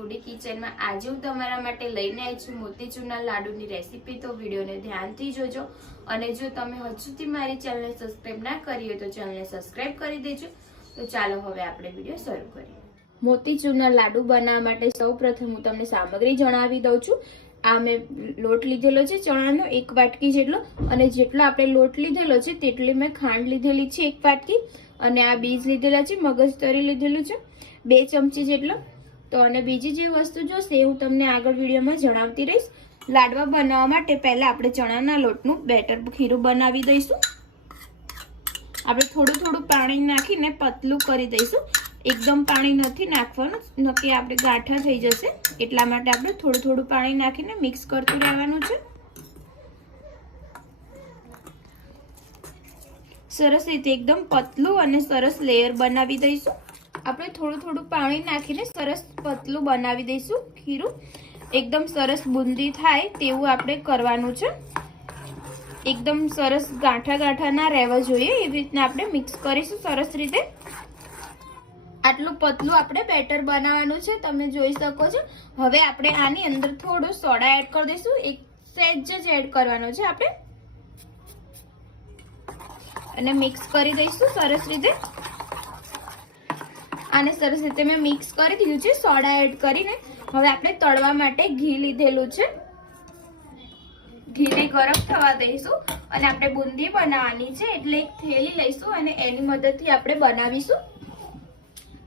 ફૂડી કિચનમાં આજે હું તમારા માટે લઈને આવી છું મોતીચૂરના લાડુની રેસીપી। તો વિડીયોને ધ્યાનથી જોજો અને જો તમે હજુ સુધી મારી ચેનલને સબસ્ક્રાઇબ ના કરી હોય તો ચેનલને સબસ્ક્રાઇબ કરી દેજો। તો ચાલો હવે આપણે વિડીયો શરૂ કરીએ। મોતીચૂરના લાડુ બનાવવા માટે સૌપ્રથમ હું તમને સામગ્રી જણાવી દઉં છું। આ મેં લોટ લીધેલો છે ચણાનો 1 વાટકી જેટલો, અને જેટલો આપણે લોટ લીધેલો છે તેટલી મેં ખાંડ લીધેલી છે 1 વાટકી, અને આ બીજ લીધેલા છે, મગજતરી લીધેલું છે 2 ચમચી જેટલો। તો અને બીજી જે વસ્તુ જોશે હું તમને આગળ વિડીયોમાં જણાવતી રહીશ। લાડવા બનાવવા માટે પહેલા આપણે ચણાના લોટનું બેટર ખીરું બનાવી દઈશું। આપણે થોડું પાણી નાખીને પતલું કરી દઈશું। એકદમ પાણી નથી નાખવાનું, નક્કી આપણે ગાંઠા થઈ જશે, એટલા માટે આપણે થોડું પાણી નાખીને મિક્સ કરતું રહેવાનું છે। સરસ રીતે એકદમ પતલું અને સરસ લેયર બનાવી દઈશું। આપણે થોડું પાણી નાખીને સરસ પતલું બનાવી દઈશું ખીરું। એકદમ સરસ બુંદી થાય તેવું આપણે કરવાનું છે। એકદમ સરસ ગાંઠા ના રહેવા જોઈએ, એવી રીતના આપણે મિક્સ કરીશું સરસ રીતે। આટલું પતલું આપણે બેટર બનાવવાનું છે, તમે જોઈ શકો છો। હવે આપણે આની અંદર થોડું સોડા એડ કરી દઈશું, 1 સહેજ જ એડ કરવાનો છે આપણે, અને મિક્સ કરી દઈશું સરસ રીતે। આને સરસ રીતે મેં મિક્સ કરી દીધું છે સોડા એડ કરીને। હવે આપણે તળવા માટે ઘી લીધેલું છે, ઘીને ગરમ થવા દઈશું અને આપણે બુંદી બનાવવાની છે, એટલે એક થેલી લઈશું અને એની મદદથી આપણે બનાવીશું।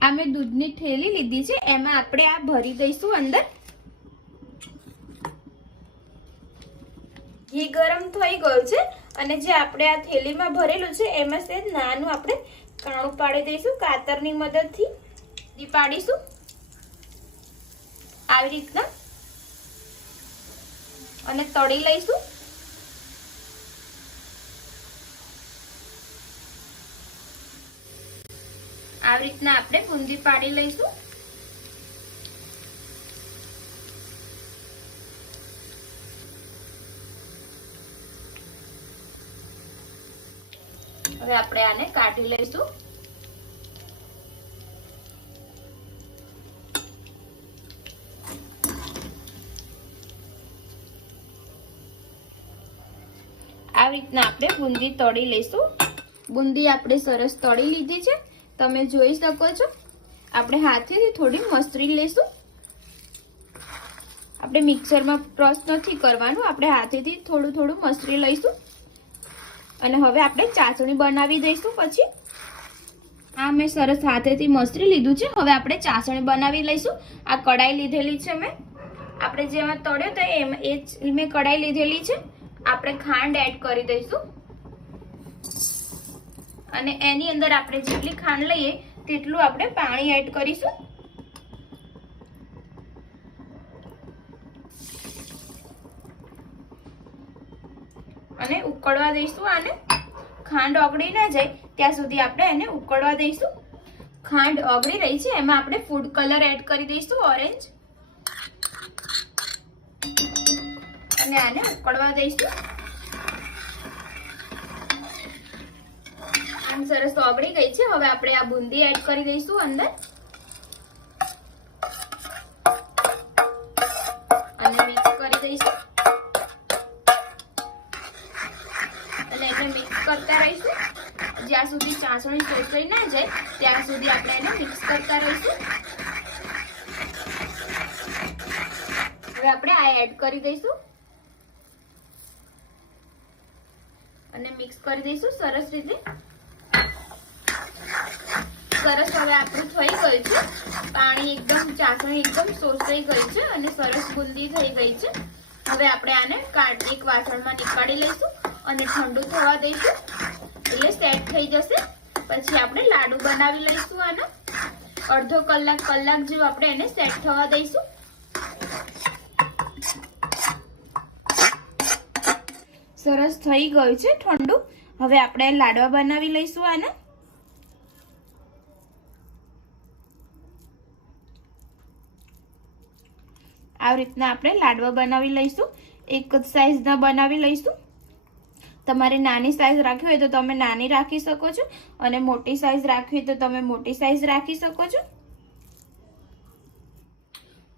આ મેં દૂધની થેલી લીધી છે, એમાં આપણે આ ભરી દઈશું અંદર। ઘી ગરમ થઈ ગયું છે અને જે આપણે આ થેલીમાં ભરેલું છે એમાં સહેજ નાનું આપણે કાણું પાડી દઈશું, કાતરની મદદથી પાડીશું આવી રીતના, અને તળી લઈશું। આવી રીતના આપણે બુંદી પાડી લઈશું। હવે આપણે આને કાઢી લઈશું। આવી રીતના આપણે બુંદી તળી લઈશું। બુંદી આપણે સરસ તળી લીધી છે, તમે જોઈ શકો છો। આપણે હાથેથી થોડી મસળી લઈશું। આપણે મિક્સરમાં ક્રશ નથી કરવાનું, આપણે હાથેથી થોડું મસળી લઈશું। અને હવે આપણે ચાસણી બનાવી દઈશું। પછી આ મેં સરસ હાથેથી મસળી લીધું છે, હવે આપણે ચાસણી બનાવી લઈશું। આ કડાઈ લીધેલી છે મેં, આપણે જેમાં તળ્યો તો એમ એ જ મેં કડાઈ લીધેલી છે। આપણે ખાંડ એડ કરી દઈશું અને એની અંદર આપણે જેટલી ખાંડ લઈએ તેટલું આપણે પાણી એડ કરીશું। અને ઉકળવા દઈશું આને। ખાંડ ઓગળી ના જાય ત્યાં સુધી આપણે એને ઉકળવા દઈશું। ખાંડ ઓગળી રહી છે, એમાં આપણે ફૂડ કલર એડ કરી દઈશું ઓરેન્જ, અને આને ઉકળવા દઈશું। આમ સરસ ઓગળી ગઈ છે। હવે આપણે આ બુંદી એડ કરી દઈશું અંદર, અને મિક્સ કરી દઈશું, અને એને મિક્સ કરતા રહીશું જ્યાં સુધી ચાસણી શોષાઈ ના જાય ત્યાં સુધી આપણે એને મિક્સ કરતા રહીશું। હવે આપણે આ એડ કરી દઈશું અને મિક્સ કરી દઈશું સરસ રીતે। સરસ હવે આપણું થઈ ગયું છે, પાણી એકદમ ચાસણી એકદમ શોષાઈ ગઈ છે અને સરસ બુંદી થઈ ગઈ છે। હવે આપણે આને એક વાસણમાં નીકાળી લઈશું અને ઠંડુ થવા દઈશું, એટલે સેટ થઈ જશે। પછી આપણે લાડુ બનાવી લઈશું આના। અડધો કલાક જેવું આપણે એને સેટ થવા દઈશું। સરસ થઈ ગયું છે ઠંડુ। હવે આપણે લાડવા બનાવી લઈશું આના। આવી રીતના આપણે લાડવા બનાવી લઈશું, એક જ સાઈઝના બનાવી લઈશું। તમારે નાની સાઈઝ રાખવી હોય તો તમે નાની રાખી શકો છો, અને મોટી સાઈઝ રાખવી હોય તો તમે મોટી સાઈઝ રાખી શકો છો।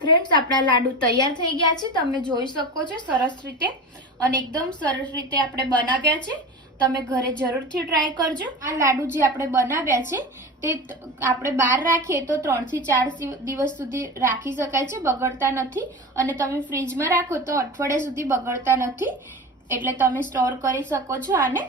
ફ્રેન્ડ્સ, આપણા લાડુ તૈયાર થઈ ગયા છે, તમે જોઈ શકો છો સરસ રીતે, અને એકદમ સરસ રીતે આપણે બનાવ્યા છે। તમે ઘરે જરૂરથી ટ્રાય કરજો। આ લાડુ જે આપણે બનાવ્યા છે તે આપણે બહાર રાખીએ તો 3 થી 4 દિવસ સુધી રાખી શકાય છે, બગડતા નથી। અને તમે ફ્રીજમાં રાખો તો અઠવાડિયા સુધી બગડતા નથી, એટલે તમે સ્ટોર કરી શકો છો આને।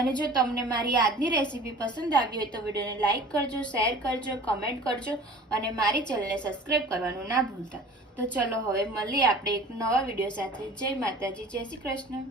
અને જો તમને મારી આજની રેસીપી પસંદ આવી હોય તો વિડીયોને લાઈક કરજો, શેર કરજો, કમેન્ટ કરજો અને મારી ચેનલને સબસ્ક્રાઇબ કરવાનું ના ભૂલતા। તો ચલો હવે મળીએ આપણે એક નવા વિડીયો સાથે। જય માતાજી, જય શ્રી કૃષ્ણ।